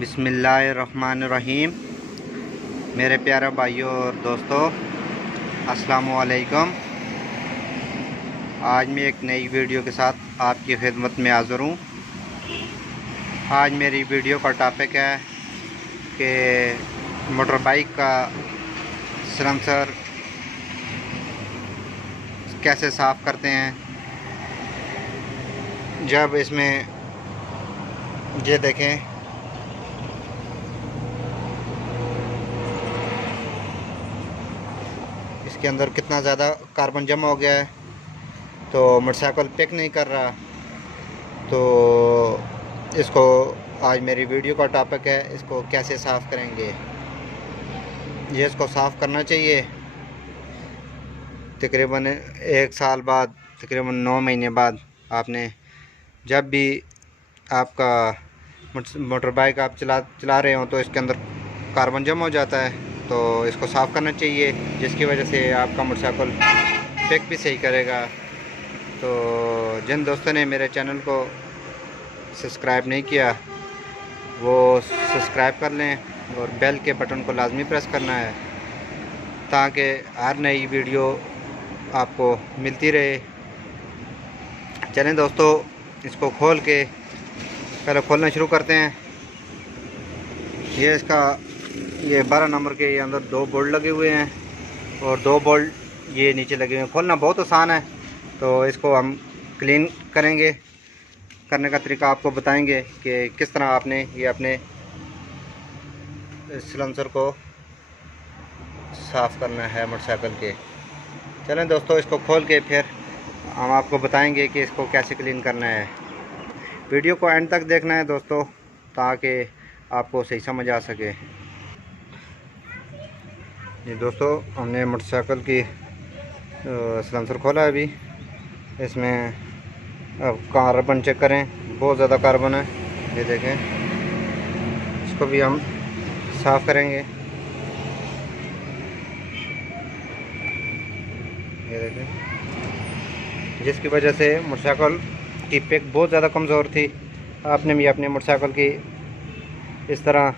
बिस्मिल्लाहिर्रहमानिर्रहीम। मेरे प्यारे भाइयों और दोस्तों, अस्सलामुअलैकुम। आज मैं एक नई वीडियो के साथ आपकी खिदमत में हाज़िर हूँ। आज मेरी वीडियो का टॉपिक है कि मोटर बाइक का सिलेंसर कैसे साफ़ करते हैं। जब इसमें ये देखें, इसके अंदर कितना ज़्यादा कार्बन जमा हो गया है, तो मोटरसाइकिल पिक नहीं कर रहा। तो इसको आज मेरी वीडियो का टॉपिक है, इसको कैसे साफ़ करेंगे। ये इसको साफ़ करना चाहिए तकरीबन 1 साल बाद, तकरीबन 9 महीने बाद। आपने जब भी आपका मोटर बाइक आप चला रहे हो तो इसके अंदर कार्बन जमा हो जाता है, तो इसको साफ़ करना चाहिए, जिसकी वजह से आपका मोटरसाइकिल पिक भी सही करेगा। तो जिन दोस्तों ने मेरे चैनल को सब्सक्राइब नहीं किया वो सब्सक्राइब कर लें और बेल के बटन को लाजमी प्रेस करना है, ताकि हर नई वीडियो आपको मिलती रहे। चलें दोस्तों, इसको खोल के पहले खोलना शुरू करते हैं। ये इसका 12 नंबर के अंदर 2 बोल्ट लगे हुए हैं और 2 बोल्ट ये नीचे लगे हुए हैं। खोलना बहुत आसान है, तो इसको हम क्लीन करेंगे। करने का तरीका आपको बताएंगे कि किस तरह आपने ये अपने सिलेंसर को साफ़ करना है मोटरसाइकिल के। चलें दोस्तों, इसको खोल के फिर हम आपको बताएंगे कि इसको कैसे क्लीन करना है। वीडियो को एंड तक देखना है दोस्तों, ताकि आपको सही समझ आ सके। ये दोस्तों, हमने मोटरसाइकिल की सिलेंसर खोला है अभी। इसमें अब कार्बन चेक करें, बहुत ज़्यादा कार्बन है, ये देखें। इसको भी हम साफ़ करेंगे। ये देखें, जिसकी वजह से मोटरसाइकिल की पिक बहुत ज़्यादा कमज़ोर थी। आपने भी अपने मोटरसाइकिल की इस तरह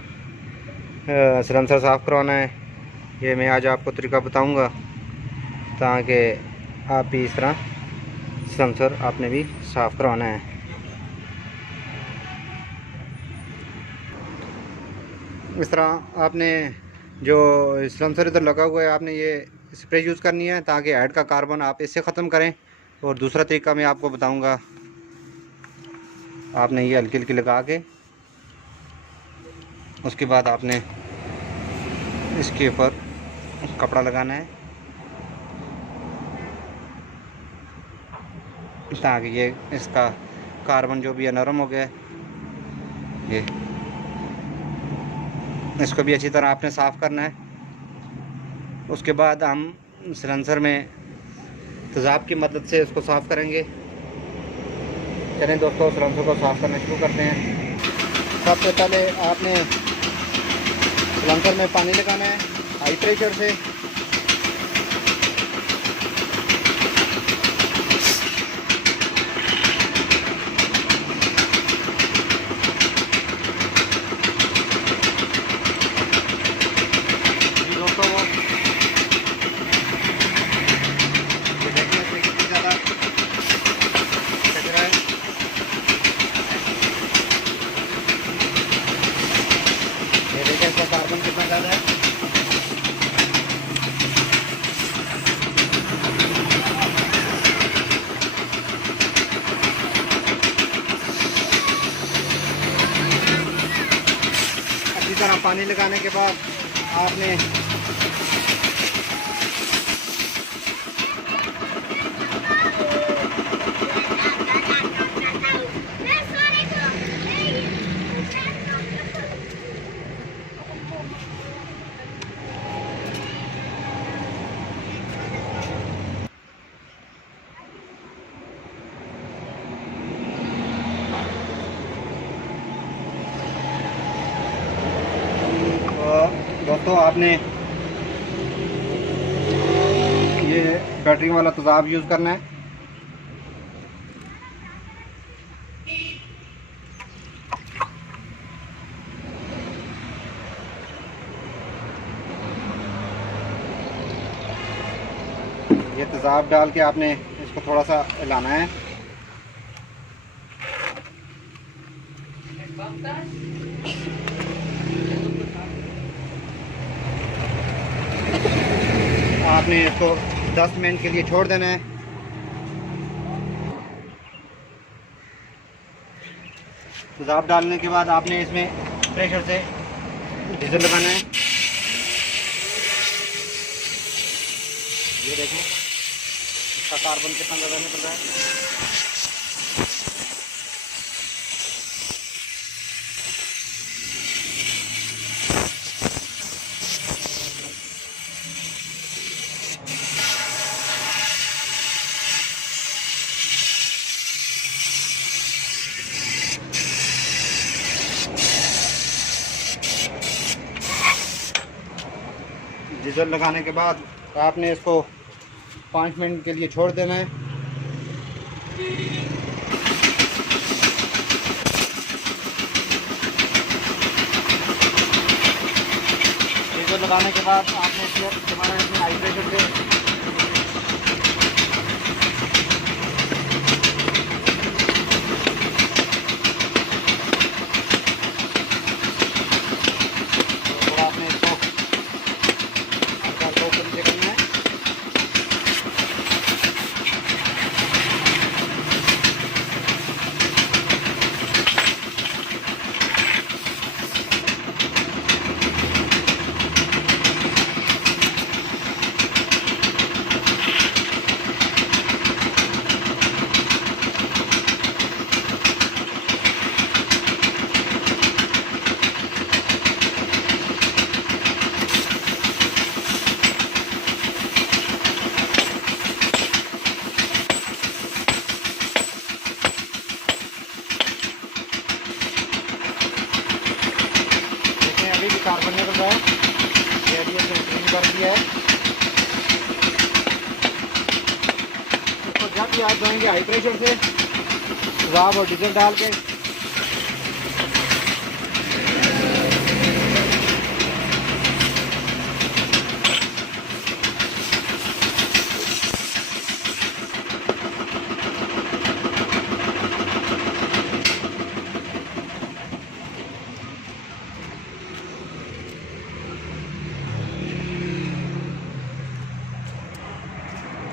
सिलेंसर साफ़ करवाना है। ये मैं आज आपको तरीका बताऊंगा, ताकि आप भी इस तरह सिलेंसर आपने भी साफ़ करवाना है। इस तरह आपने जो सिलेंसर इधर लगा हुआ है, आपने ये स्प्रे यूज़ करनी है, ताकि हेड का कार्बन आप इससे ख़त्म करें। और दूसरा तरीका मैं आपको बताऊंगा, आपने ये हल्की हल्की लगा के उसके बाद आपने इसके ऊपर कपड़ा लगाना है, ताकि ये इसका कार्बन जो भी है नरम हो गया है। ये इसको भी अच्छी तरह आपने साफ़ करना है। उसके बाद हम सिलेंसर में तेज़ाब की मदद से इसको साफ़ करेंगे। चलें दोस्तों, सिलेंसर को साफ़ करना शुरू करते हैं। सबसे पहले आपने सिलेंसर में पानी लगाना है हाई प्रेशर से। दोस्तों, वो ये देखने से कितनी ज़्यादा कचरा है। ये देखिए, इसका कार्बन कितना ज़्यादा है। अच्छी तरह पानी लगाने के बाद आपने दोस्तों, आपने ये बैटरी वाला तेज़ाब यूज़ करना है। तेज़ाब डाल के आपने इसको थोड़ा सा हिलाना है। आपने इसको 10 मिनट के लिए छोड़ देना है। तेज़ाब डालने के बाद आपने इसमें प्रेशर से डीजल लगाना है। ये देखें इसका कार्बन कितना ज़्यादा निकल रहा है। डीजल लगाने के बाद आपने इसको 5 मिनट के लिए छोड़ देना है। डीजल लगाने के बाद आपने इसमें हाई प्रेशर से आपने इसको करना है। अभी भी कार्बन निकल रहा है। ये अभी इसने क्लीन कर दिया है। इसको जब भी आप जाएंगे हाई प्रेशर से तेज़ाब और डीजल डाल के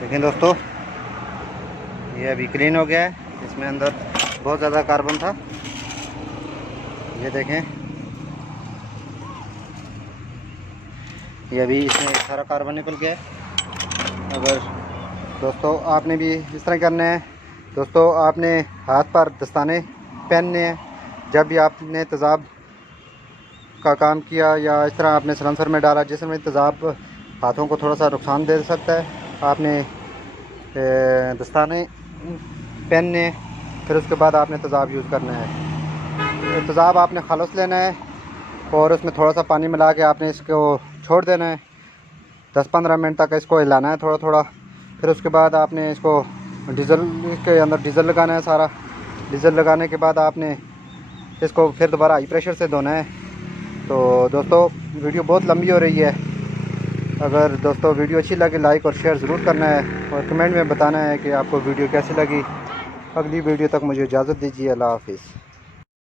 देखें दोस्तों, ये अभी क्लीन हो गया है। इसमें अंदर बहुत ज़्यादा कार्बन था। ये देखें, ये अभी इसमें सारा कार्बन निकल गया है। अगर दोस्तों आपने भी इस तरह करना है। दोस्तों आपने हाथ पर दस्ताने पहनने हैं। जब भी आपने तेज़ाब का काम किया या इस तरह आपने सलंसर में डाला जिसमें तेज़ाब हाथों को थोड़ा सा नुकसान दे सकता है, आपने दस्ताने पहनने, फिर उसके बाद आपने तेज़ाब यूज़ करना है। तेज़ाब आपने खालस लेना है और उसमें थोड़ा सा पानी मिला के आपने इसको छोड़ देना है। 10-15 मिनट तक इसको हिलाना है थोड़ा थोड़ा। फिर उसके बाद आपने इसको डीजल के अंदर डीजल लगाना है सारा। डीजल लगाने के बाद आपने इसको फिर दोबारा हाई प्रेशर से धोना है। तो दोस्तों वीडियो बहुत लंबी हो रही है। अगर दोस्तों वीडियो अच्छी लगे लाइक और शेयर ज़रूर करना है और कमेंट में बताना है कि आपको वीडियो कैसी लगी। अगली वीडियो तक मुझे इजाज़त दीजिए। अल्लाह हाफ़िज़।